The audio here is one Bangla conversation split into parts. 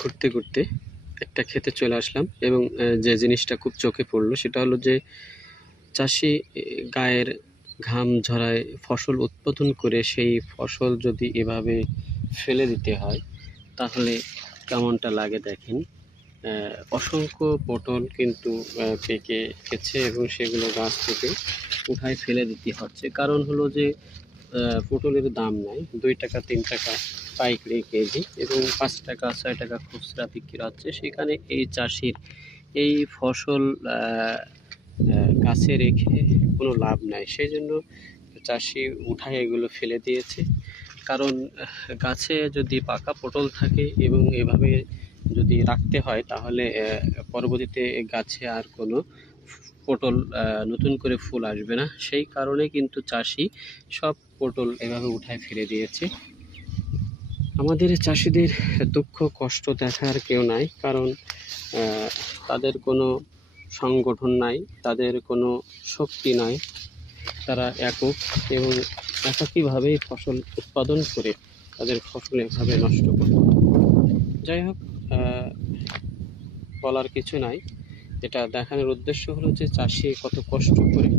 ঘুরতে ঘুরতে একটা ক্ষেতে চলে আসলাম এবং যে জিনিসটা খুব চোখে পড়লো সেটা হলো যে চাষি গায়ের ঘাম ঝরায় ফসল উৎপাদন করে সেই ফসল যদি এভাবে ফেলে দিতে হয় তাহলে কেমনটা লাগে দেখেন। অসংখ্য পটল কিন্তু পেকে গেছে এবং সেগুলো গাছ থেকে উঠায় ফেলে দিতে হচ্ছে। কারণ হলো যে পটলের দাম নাই, ২ টাকা ৩ টাকা পাইকারি কেজি এবং ৫ টাকা ৬ টাকা খুচরা বিক্রি হচ্ছে। সেখানে এই চাষির এই ফসল গাছে রেখে কোনো লাভ নাই, সেই জন্য চাষি উঠায় এগুলো ফেলে দিয়েছে। কারণ গাছে যদি পাকা পটল থাকে এবং এভাবে যদি রাখতে হয় তাহলে পরবর্তীতে গাছে আর কোনো পটল নতুন করে ফুল আসবে না। সেই কারণে কিন্তু চাষি সব পটল এভাবে উঠায় ফেলে দিয়েছে। আমাদের চাষিদের দুঃখ কষ্ট দেখার কেউ নাই, কারণ তাদের কোনো সংগঠন নাই, তাদের কোনো শক্তি নাই, তারা একক এবং একাকীভাবেই ফসল উৎপাদন করে তাদের ফসল এভাবে নষ্ট করে। যাই হোক, বলার কিছু নাই, এটা দেখানোর উদ্দেশ্য হলো যে চাষি কত কষ্ট করে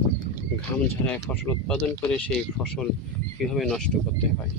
ঘাম ঝরায় ফসল উৎপাদন করে সেই ফসল কীভাবে নষ্ট করতে হয়।